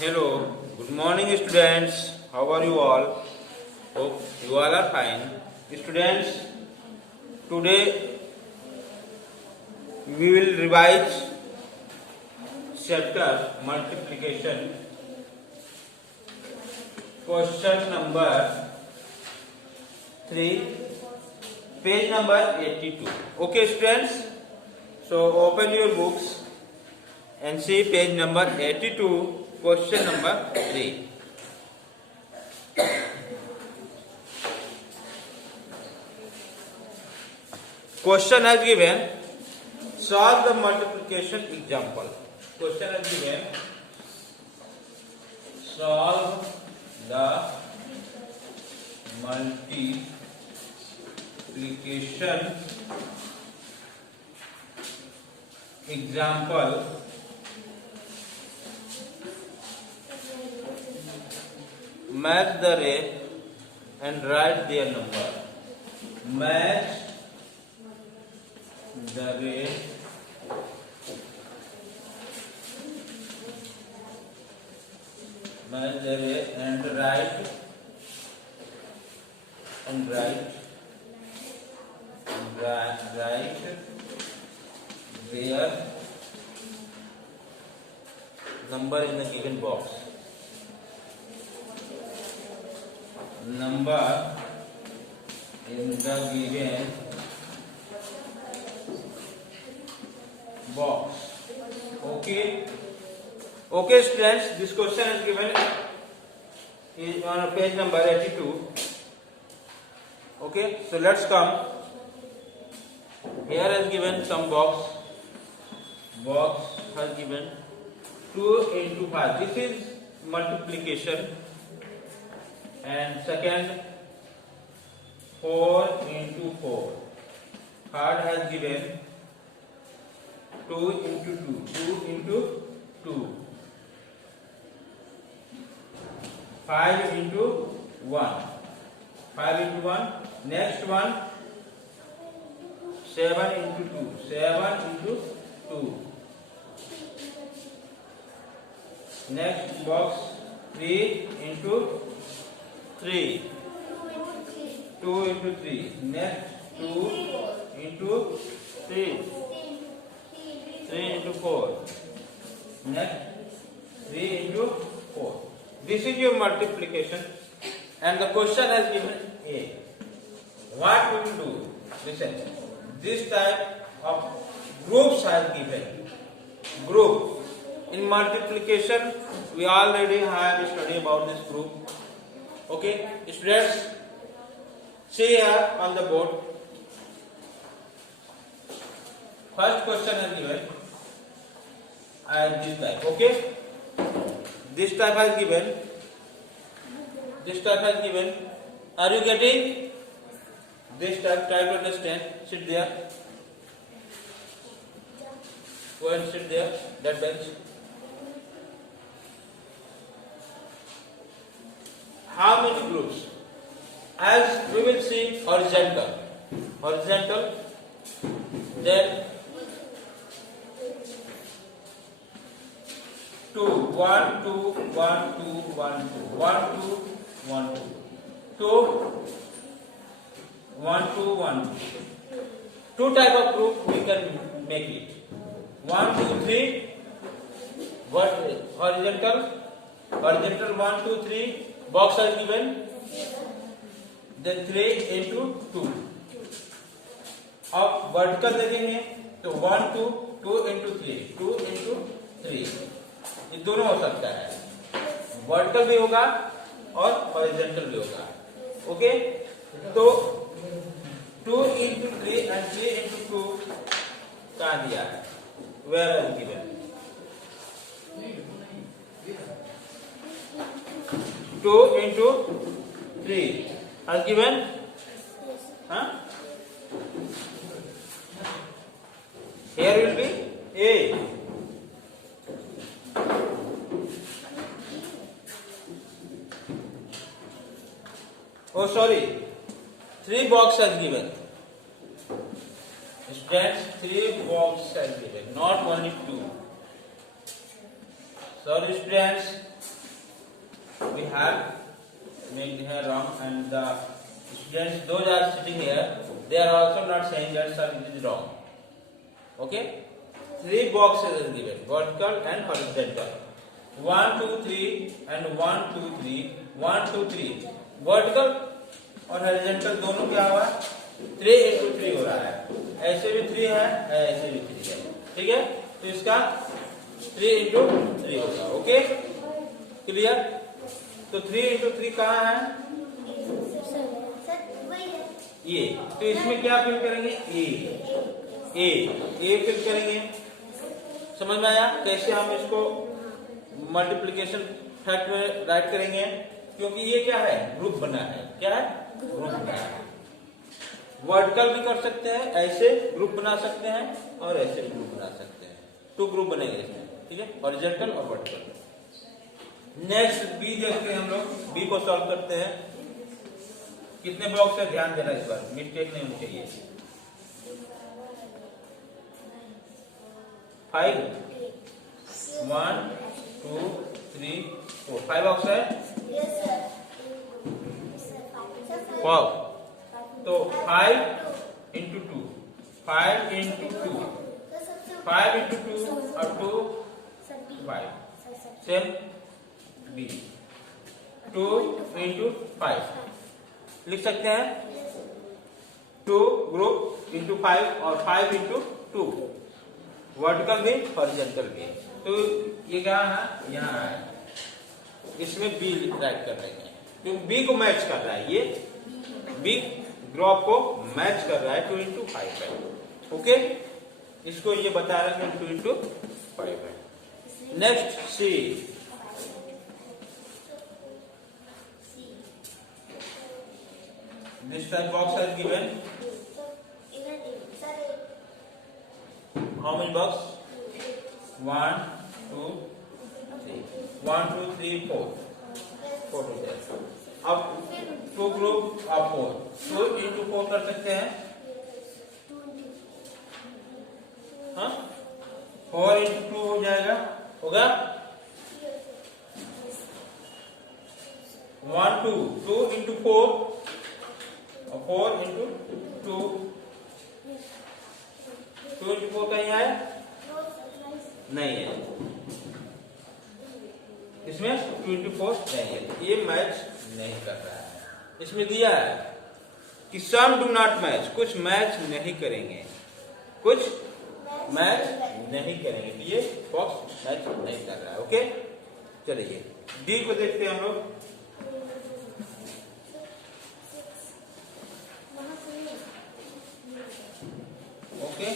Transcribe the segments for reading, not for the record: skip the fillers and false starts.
Hello, good morning students. How are you all? Hope you all are fine. Students, today we will revise chapter multiplication, question number 3, page number 82. Okay students, so open your books and see page number 82. Question number 3. Question has given, solve the multiplication example. Question has given, solve the multiplication example. Match the ray and write their number. Match the ray and write their number in the given box. Number in the given box. Okay students, this question is given is on page number 82. Okay, so let's come. Here is given some box has given 2 into 5. This is multiplication. And second, 4 into 4. Third has given 2 into 2. 5 into 1. Next one, 7 into 2. Next box, 3 into 3. 2 into 3. Next, 2 into 3. 3 into 4. Next, 3 into 4. This is your multiplication, and the question has given A. What we will do? Listen, this type of groups has given. Group. In multiplication, we already have studied about this group. Okay, students, see here on the board. First question is given this type. Okay, this type has given. Are you getting this type? Try to understand. Sit there. Go and sit there. That bench. How many groups? As we will see, horizontal, then 2, 1, 2, 1, 2, 1, 2, 1, 2, 1, 2, 2, 1, 2, 1, 2. Two type of group we can make it. 1, 2, 3. What horizontal? 1, 2, 3. Box are given. Then 3 into 2. अब vertical देखेंगे तो 1, 2 into 3, 2 into 3. ये दोनों हो सकता है, vertical भी होगा और हॉरिजॉन्टल भी होगा. ओके, तो 2 into 3 and 3 into 2 कहाँ दिया है? Where is given? 2 into 3 has given. Huh? Here will be A. Oh sorry, 3 box has given. Students, 3 box has given, not only 2. Sorry students, we have made here wrong, and the students those are sitting here, they are also not saying that sir it is wrong. Okay, 3 boxes is given, vertical and horizontal. 1 2 3 and 1 2 3 1 2 3 vertical और horizontal दोनों क्या हुआ, 3 into 3 हो रहा है, ऐसे भी 3 है, ऐसे भी 3 है, ठीक है, तो इसका 3 into 3 होगा। Okay, clear? तो 3 into 3 कहाँ है, ये, तो इसमें क्या फिल करेंगे, ए फिल करेंगे। समझ में आया कैसे हम इसको मल्टीप्लिकेशन फैक्ट में राइट करेंगे, क्योंकि ये क्या है, ग्रुप बना है, क्या है, ग्रुप बना है। वर्टिकल भी कर सकते हैं, ऐसे ग्रुप बना सकते हैं और ऐसे ग्रुप बना सकते हैं, 2 ग्रुप बनेंगे इसमें, ठीक है, हॉरिजॉन्टल और वर्टिकल। नेक्स्ट बी देखते हैं हम लोग, बी को सॉल्व करते हैं। कितने ब्लॉक्स है ध्यान देना, इस बार मिस्टेक नहीं होनी चाहिए। 5 1 2 3 4 5 बॉक्स है। वाव, तो 5 into 2 5 into 2 5 into 2 और 2 5 सेम बी 2 into 5 लिख सकते हैं, 2 ग्रुप into 5 और 5 into 2 वर्टिकल भी हॉरिजॉन्टल भी। तो ये क्या है, यहाँ है, इसमें बी राइट कर रहे हैं क्योंकि बी को मैच कर रहा है, ये बी ग्रुप को मैच कर रहा है, 2 into 5 है। ओके, इसको ये बता रहा है 2 into 5 है। Next C, this type box has given how many box, 1 2 3 1 2 3 4 4 to there। अब 2 ग्रुप आप 4 2 into 4 कर सकते हैं, हाँ 4 into 2 हो जाएगा, होगा 1 2 2 into 4 और 4 into 2 2 into 4 कहीं आए, नहीं है, इसमें 2 into 4 नहीं है, ये मैच नहीं कर रहा है। इसमें दिया है कि सम डू नॉट मैच, कुछ मैच नहीं करेंगे, कुछ मैच नहीं करेंगे, तो ये बॉक्स मैच नहीं कर रहा है। ओके, चलिए डी को देखते हैं हम लोग। ओके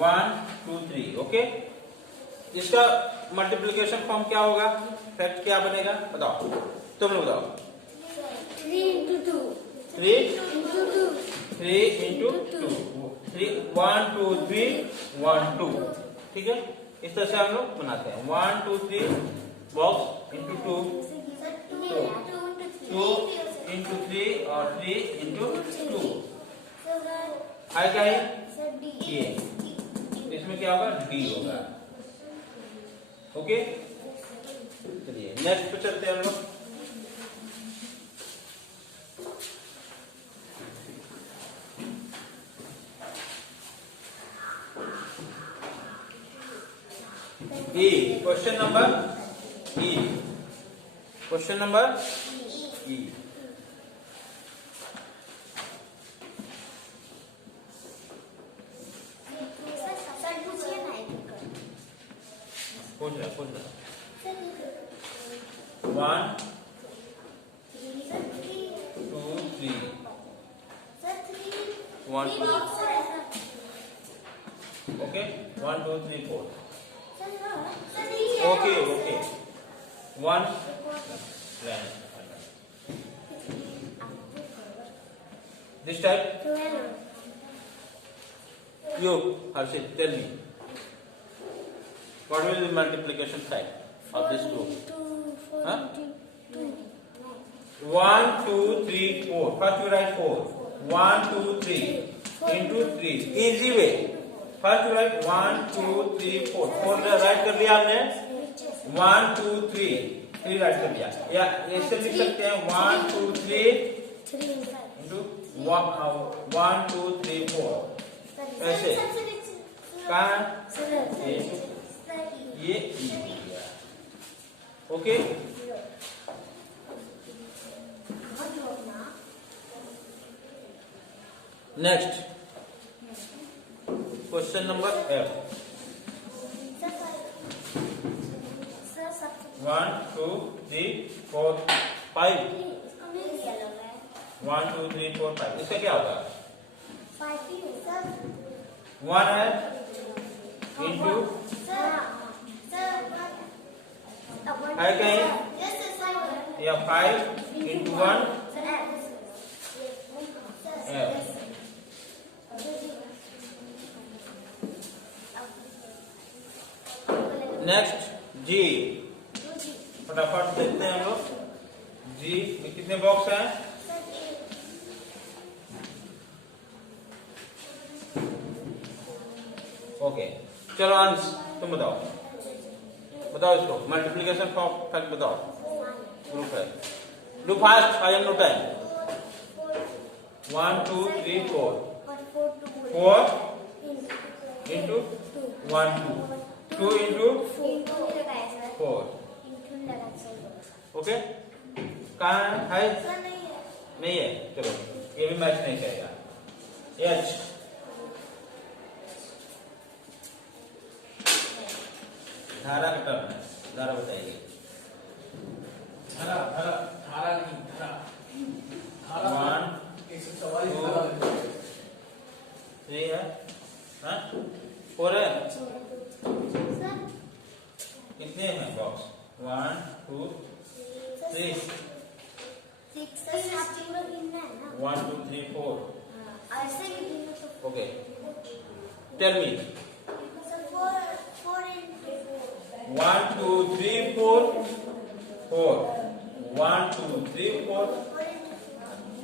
1 2 3, ओके, इसका मल्टीप्लिकेशन फॉर्म क्या होगा, फैक्ट क्या बनेगा, बताओ, तुम लोग बताओ। 3 into 2 3 into 2 3 1 2 3 1 2, ठीक है, इस तरह से हम लोग बनाते हैं। 1 2 3 बॉक्स into 2 2 into 3 और 3 into 2 आएगा ये, इसमें क्या होगा, डी होगा। ओके, चलिए नेक्स्ट पे चलते हैं हम लोग। E, question number E, question number E। पूछ रहा 1 2 3 1 2 okay 1 2 3 4 okay 1 this type you Harshit, tell me what will be multiplication fact of this group? 1 2 3 4, first you write 4 1 2 3 into 3, easy way, first you write 1 2 3 4 4 right कर दिया आपने, 1 2 3 3 right कर दिया, या ऐसे लिख सकते हैं 1 2 3 इंटू 1 2 3 4 ऐसे। कहाँ ये ई हो गया। Okay, next question number F। 1 2 3 4 5 1 2 3 4 5 इसका क्या होगा? 1 है इंटू है कहीं, या 5 इंटू 1 F। नेक्स्ट G, फटाफट देखते हैं हम लोग। G में कितने बॉक्स हैं? ओके, चलो अंश तुम बताओ, बताओ इसको मल्टीप्लिकेशन फैक्ट बताओ। ग्रुप है, do fast, I am no time. 1 2 3 4 4 into 1 2 2 into 4। Okay, कहाँ है? नहीं है, चलो ये भी मैच नहीं करेगा। H, धारा का टर्म है, धारा बताइए। धारा धारा धारा नहीं, धारा धारा 1 144 2 धारा 3 है, हाँ 4 है। कितने हैं boxes? 1 2 3 1 2 3 4। Okay, tell me 1 2 3 4 4 1 2 3 4।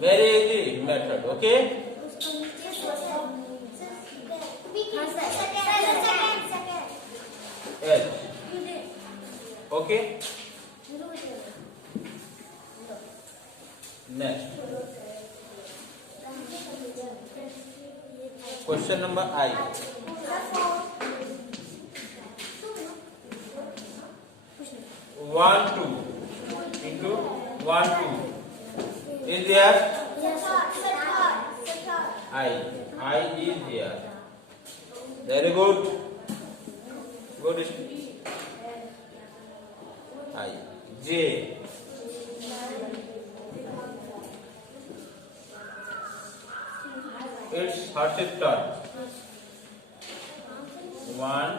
Very easy method. Okay, L। Okay, next question number I। 1 2 into 1 2 is there? I is here. Very good. Good. I J, it's Harshit turn। 1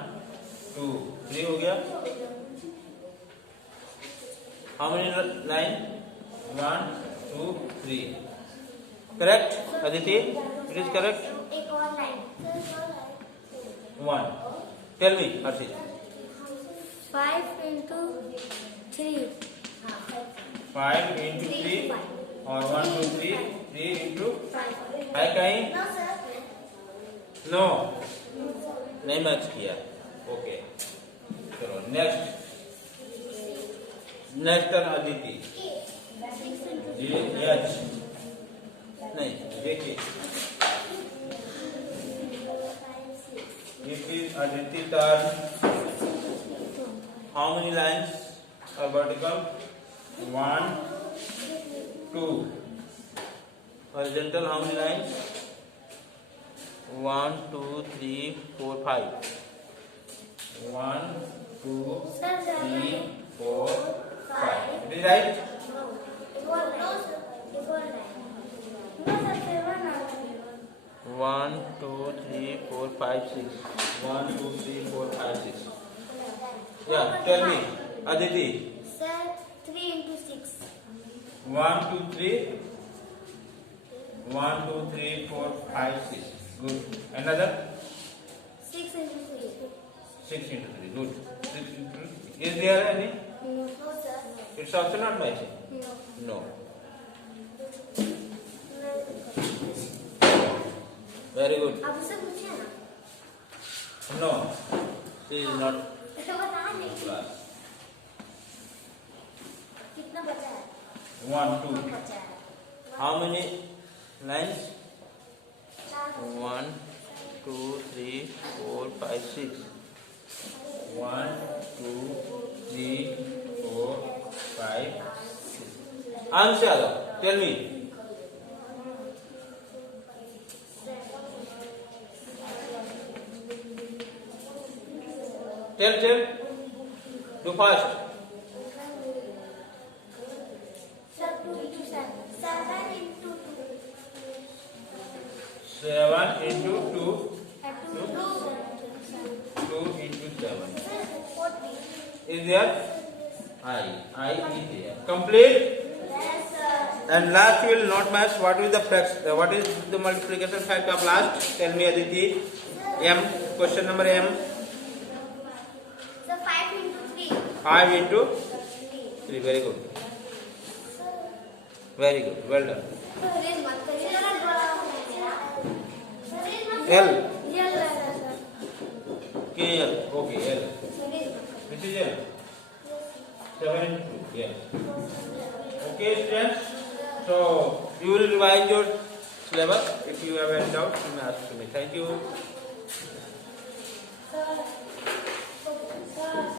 2 3 हो गया। How many line? 1 2 3। Correct, Aditi? It is correct. 1। Tell me, Harshit। 5 into 3 5 into 3 और 1 2 3 3 into 5 है कहीं? No sir। No, नहीं match किया। Okay, चलो next turn Aditi. H नहीं, देखिए if is Aditi turn, how many lines are vertical? 1 2। horizontal how many lines? 1 2 3 4 5। 1 2 3 4 5। It is right? No sir। 1 2 3 4 5 6। 1 2 3 4 5 6। Yeah, tell me, Aditi। Sir, 3 into 6 1 2 3 1 2 3 4 5 6। Good. Another? 6 into 3 6 into 3. Good. 6 into 3. Is there any? No sir। It's also not matching. No। No. Very good. अब उससे पूछिए ना। No. She is not तो बता नहीं। class. बचा है. 1 2 बचा है. how many lines 4. 1 2 3 4 5 6 1 2 3 4 5 6 answer tell me tell do fast Sir, 2 into 7. 7 into 2. 7 into 2 And 2 into 7 40. is there I is there complete Yes, sir. and last will not match what is the what is the multiplication factor of last tell me Aditi m question number m So 5 into 3. 5 into 3. 3 very good well done L K L okay L which is L 7 into 2 yes okay students so you will revise your syllabus if you have any doubt you may ask me thank you Sir.